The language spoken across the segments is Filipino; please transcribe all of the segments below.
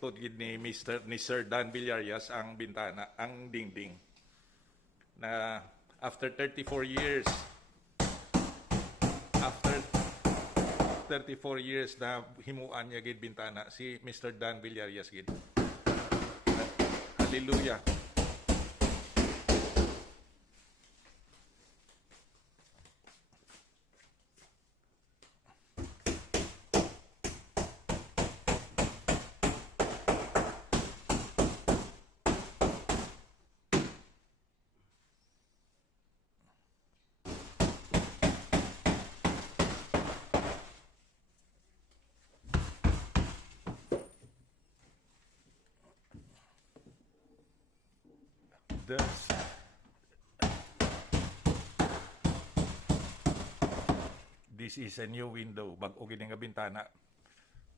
naputod gid ni Sir Dan Villarias ang bintana, ang dingding. Na after 34 years, after 34 years na himuan niya gid bintana si Mr. Dan Villarias gid. Hallelujah. This is a new window. Bag-o gid nga bintana.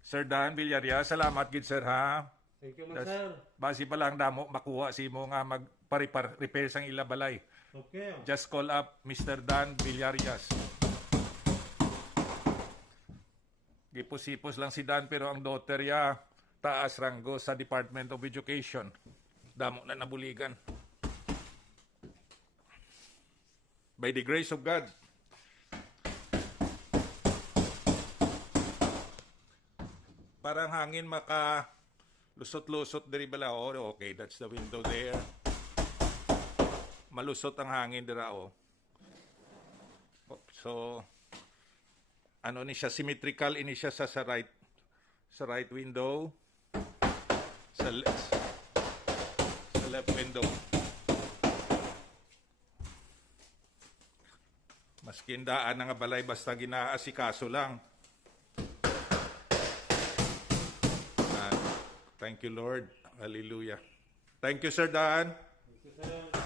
Sir Dan Villarias, salamat gid sir ha. Thank you, sir. Basi pa lang damo makuha si mo nga magpa-repair sang ila balay. Okay. Just call up Mr. Dan Villarias. Gipos-ipos lang si Dan pero ang daughter ya taas ranggo sa Department of Education. Damo na nabuligan. By the grace of God. Parang hangin maka lusot-lusot diri bala. Oh, okay, that's the window there. Malusot ang hangin dira oh. So ano ni siya, symmetrical ini siya sa right window, sa left window. Maskin daan nga balay basta ginaasikaso lang. Thank you, Lord. Hallelujah. Thank you, Sir Dan. Thank you, sir.